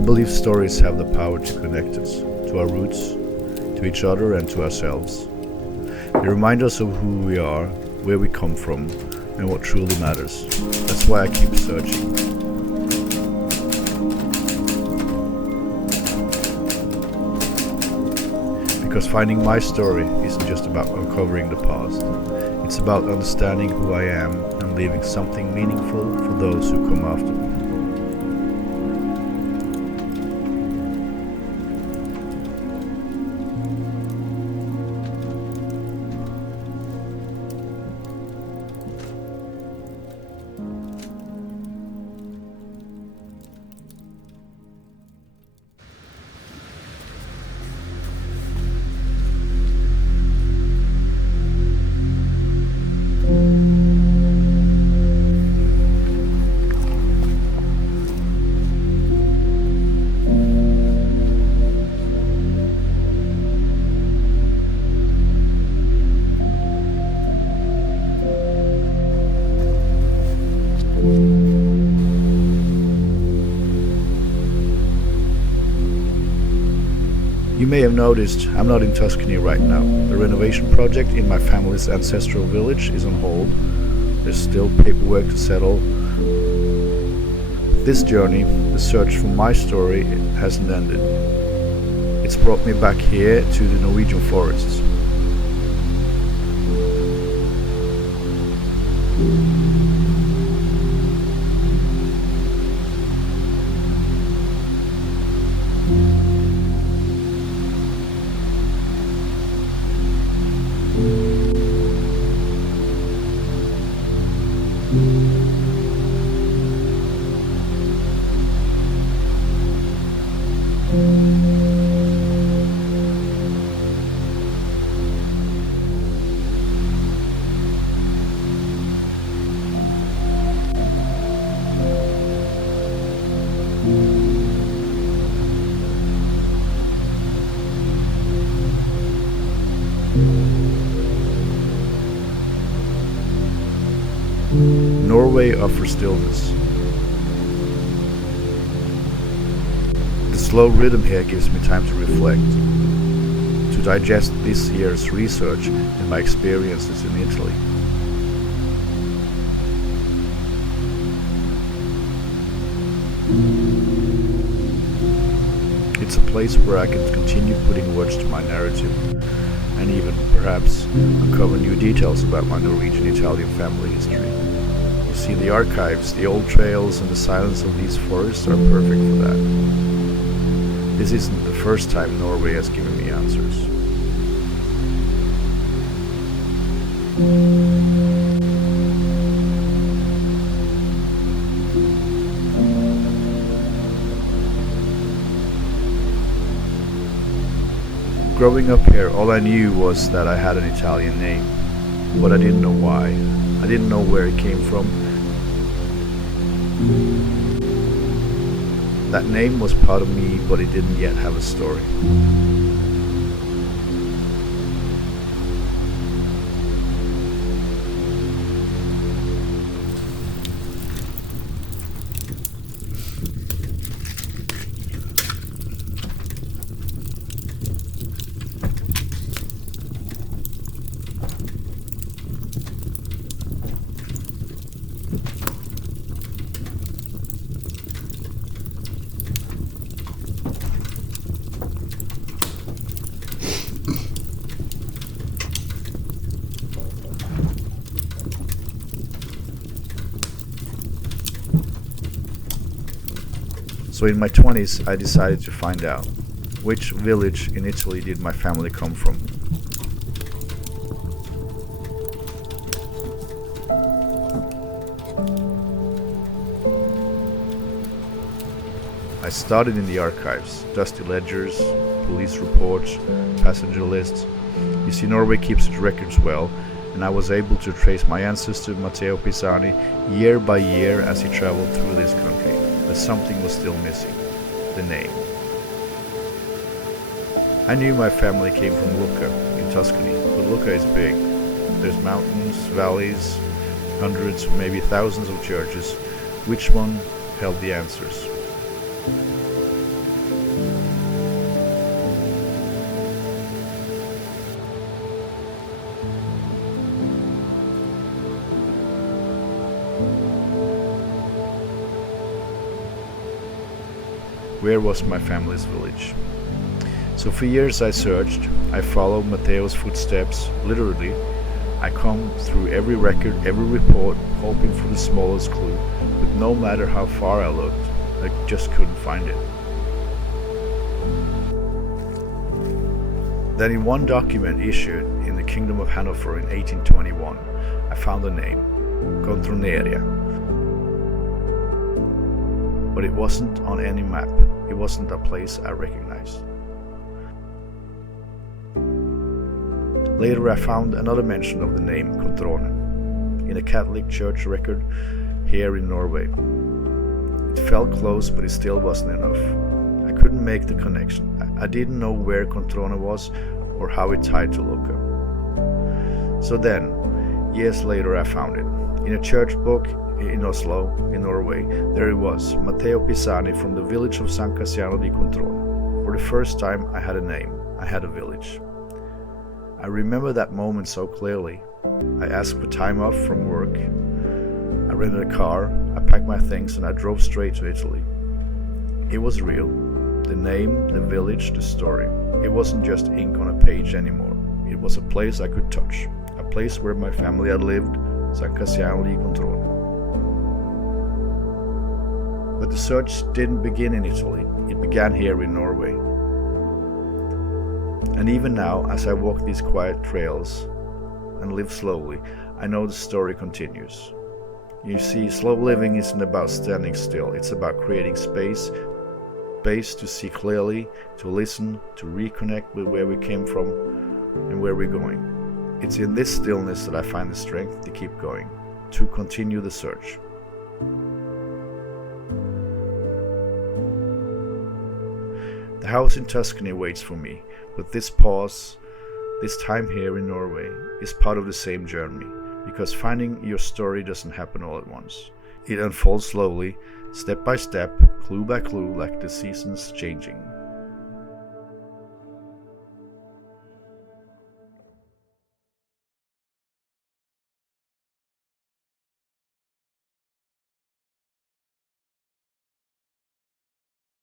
I believe stories have the power to connect us to our roots, to each other and to ourselves. They remind us of who we are, where we come from, and what truly matters. That's why I keep searching. Because finding my story isn't just about uncovering the past. It's about understanding who I am and leaving something meaningful for those who come after me. You may have noticed I'm not in Tuscany right now. The renovation project in my family's ancestral village is on hold. There's still paperwork to settle. This journey, the search for my story, hasn't ended. It's brought me back here to the Norwegian forests. Norway offers stillness. The slow rhythm here gives me time to reflect, to digest this year's research and my experiences in Italy. It's a place where I can continue putting words to my narrative and even, perhaps, uncover new details about my Norwegian-Italian family history. You see, the archives, the old trails, and the silence of these forests are perfect for that. This isn't the first time Norway has given me answers. Growing up here, all I knew was that I had an Italian name, but I didn't know why. I didn't know where it came from. That name was part of me, but it didn't yet have a story. So in my 20s, I decided to find out which village in Italy did my family come from. I started in the archives, dusty ledgers, police reports, passenger lists. You see, Norway keeps its records well, and I was able to trace my ancestor Matteo Pisani year by year as he traveled through this country. But something was still missing: the name. I knew my family came from Lucca in Tuscany, but Lucca is big. There's mountains, valleys, hundreds, maybe thousands of churches. Which one held the answers? Where was my family's village? So for years I searched, I followed Matteo's footsteps, literally. I combed through every record, every report, hoping for the smallest clue, but no matter how far I looked, I just couldn't find it. Then in one document issued in the Kingdom of Hanover in 1821, I found the name, Controneria. But it wasn't on any map, it wasn't a place I recognized. Later I found another mention of the name Controne in a Catholic church record here in Norway. It felt close, but it still wasn't enough. I couldn't make the connection. I didn't know where Controne was or how it tied to Loka. So then, years later I found it. In a church book in Oslo, in Norway, there it was, Matteo Pisani from the village of San Cassiano di Controne. For the first time I had a name, I had a village. I remember that moment so clearly. I asked for time off from work. I rented a car, I packed my things and I drove straight to Italy. It was real. The name, the village, the story. It wasn't just ink on a page anymore. It was a place I could touch. A place where my family had lived, San Cassiano di Controne. But the search didn't begin in Italy. It began here in Norway. And even now, as I walk these quiet trails and live slowly, I know the story continues. You see, slow living isn't about standing still, it's about creating space to see clearly, to listen, to reconnect with where we came from and where we're going. It's in this stillness that I find the strength to keep going, to continue the search. The house in Tuscany waits for me, but this pause, this time here in Norway, is part of the same journey, because finding your story doesn't happen all at once. It unfolds slowly, step by step, clue by clue, like the seasons changing.